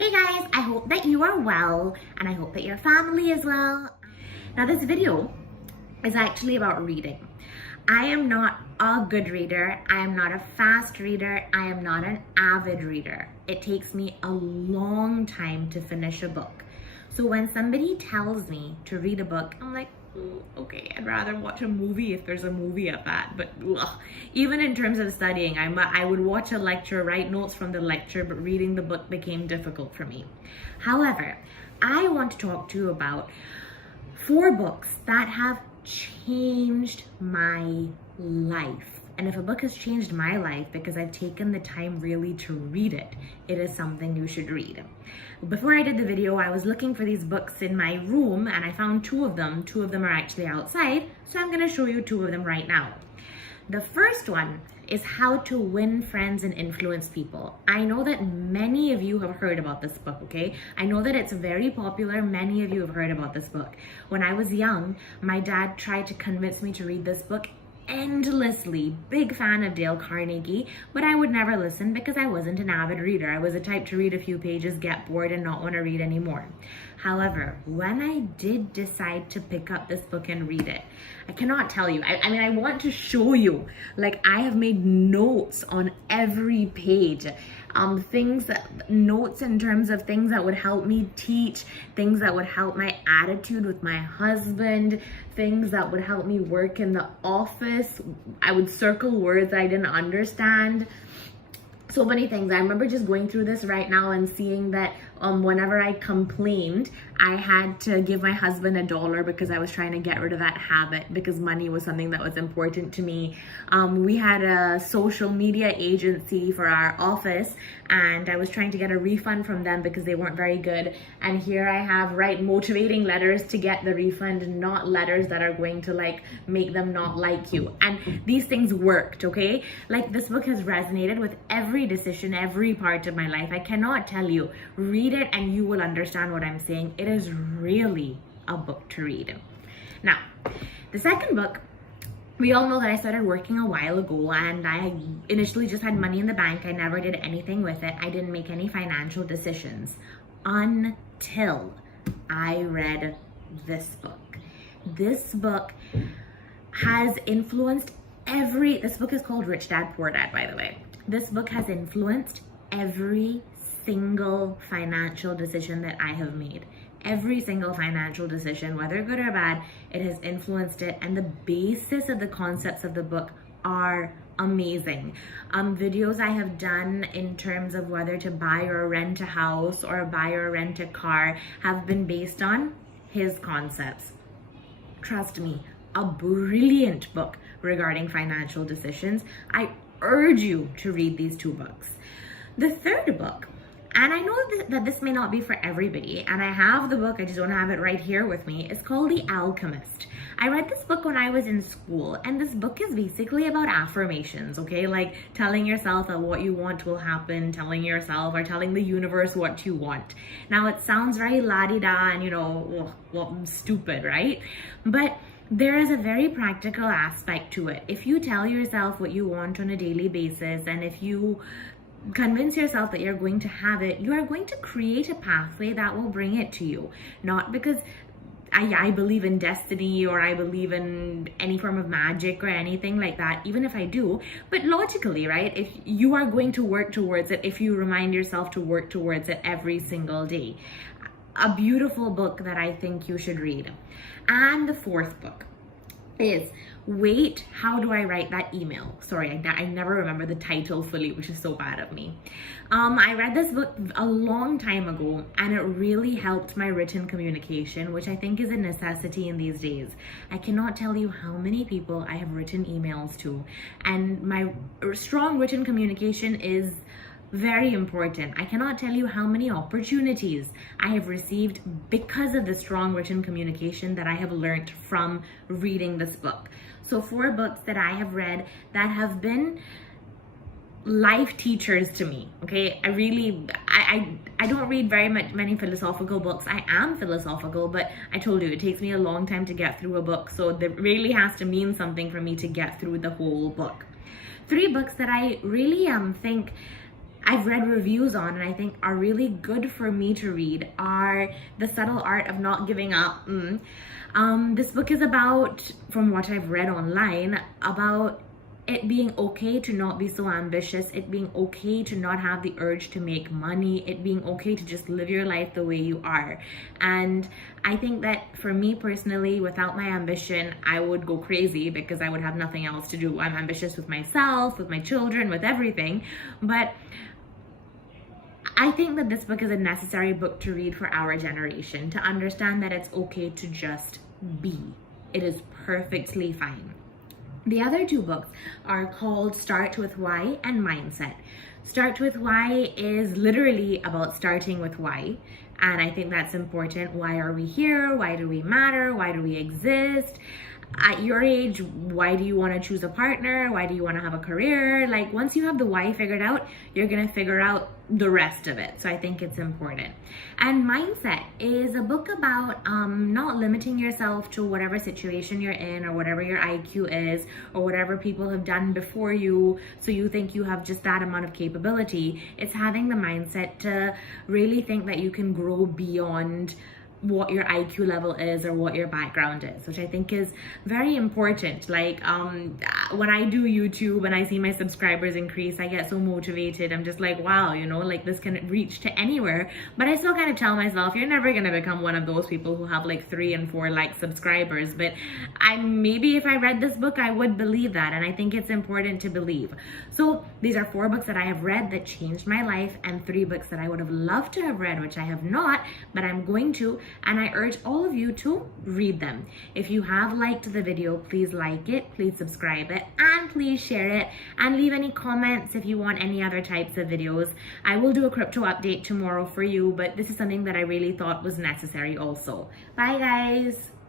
Hey guys, I hope that you are well and I hope that your family is well. Now this video is actually about reading. I am not a good reader. I am not a fast reader. I am not an avid reader. It takes me a long time to finish a book. So when somebody tells me to read a book, I'm like, okay, I'd rather watch a movie if there's a movie at that. But even in terms of studying, I would watch a lecture, write notes from the lecture, but reading the book became difficult for me. However, I want to talk to you about 4 books that have changed my life. And if a book has changed my life because I've taken the time really to read it, it is something you should read. Before I did the video, I was looking for these books in my room and I found 2 of them. 2 of them are actually outside, so I'm going to show you 2 of them right now. The first one is How to Win Friends and Influence People. I know that many of you have heard about this book, okay? I know that it's very popular. Many of you have heard about this book. When I was young, my dad tried to convince me to read this book endlessly. Big fan of Dale Carnegie, but I would never listen because I wasn't an avid reader. I was the type to read a few pages, get bored, and not want to read anymore. However, when I did decide to pick up this book and read it, I cannot tell you. I mean, I want to show you. Like, I have made notes on every page. Notes in terms of things that would help me teach, things that would help my attitude with my husband, things that would help me work in the office. I would circle words I didn't understand. So many things. I remember just going through this right now and seeing that whenever I complained, I had to give my husband $1 because I was trying to get rid of that habit because money was something that was important to me. We had a social media agency for our office and I was trying to get a refund from them because they weren't very good. And here I have write motivating letters to get the refund, not letters that are going to like make them not like you. And these things worked, okay? Like, this book has resonated with every decision, every part of my life. I cannot tell you. Read it and you will understand what I'm saying. It is really a book to read. Now, the second book, we all know that I started working a while ago and I initially just had money in the bank. I never did anything with it. I didn't make any financial decisions until I read this book. This book has influenced this book is called Rich Dad Poor Dad, by the way. This book has influenced every single financial decision that I have made. Every single financial decision, whether good or bad, it has influenced it. And the basis of the concepts of the book are amazing. Videos I have done in terms of whether to buy or rent a house or buy or rent a car have been based on his concepts. Trust me, a brilliant book regarding financial decisions. I urge you to read these 2 books. The third book, and I know that this may not be for everybody, and I have the book, I just don't have it right here with me. It's called The Alchemist. I read this book when I was in school, and this book is basically about affirmations, okay? Like telling yourself that what you want will happen, telling yourself or telling the universe what you want. Now, it sounds very la-di-da and, stupid, right? But there is a very practical aspect to it. If you tell yourself what you want on a daily basis, and if you convince yourself that you're going to have it, you are going to create a pathway that will bring it to you. Not because I believe in destiny or I believe in any form of magic or anything like that, even if I do, but logically, right? If you are going to work towards it, if you remind yourself to work towards it every single day. A beautiful book that I think you should read. And the 4th book is Wait, How Do I Write That Email? Sorry, I never remember the title fully, which is so bad of me. I read this book a long time ago and it really helped my written communication, which I think is a necessity in these days. I cannot tell you how many people I have written emails to, and my strong written communication is very important. I cannot tell you how many opportunities I have received because of the strong written communication that I have learned from reading this book. So 4 books that I have read that have been life teachers to me, okay? I don't read many philosophical books. I am philosophical, but I told you it takes me a long time to get through a book, so it really has to mean something for me to get through the whole book. 3 books that I really think I've read reviews on and I think are really good for me to read are The Subtle Art of Not Giving Up. This book is about, from what I've read online, about it being okay to not be so ambitious, it being okay to not have the urge to make money, it being okay to just live your life the way you are. And I think that for me personally, without my ambition, I would go crazy because I would have nothing else to do. I'm ambitious with myself, with my children, with everything. But I think that this book is a necessary book to read for our generation, to understand that it's okay to just be. It is perfectly fine. The other two books are called Start With Why and Mindset. Start With Why is literally about starting with why. And I think that's important. Why are we here? Why do we matter? Why do we exist? At your age, why do you want to choose a partner? Why do you want to have a career? Like, once you have the why figured out, you're going to figure out the rest of it. So I think it's important. And Mindset is a book about not limiting yourself to whatever situation you're in or whatever your IQ is or whatever people have done before you, so you think you have just that amount of capability. It's having the mindset to really think that you can grow beyond what your IQ level is or what your background is, which I think is very important. Like when I do YouTube and I see my subscribers increase, I get so motivated. I'm just like, wow, you know, like this can reach to anywhere. But I still kind of tell myself, you're never gonna become one of those people who have like 3 and 4 like subscribers. But maybe if I read this book, I would believe that, and I think it's important to believe. So these are 4 books that I have read that changed my life, and 3 books that I would have loved to have read, which I have not, but I'm going to. And I urge all of you to read them. If you have liked the video, please like it, please subscribe it, and please share it, and leave any comments if you want any other types of videos. I will do a crypto update tomorrow for you, but this is something that I really thought was necessary also. Bye guys!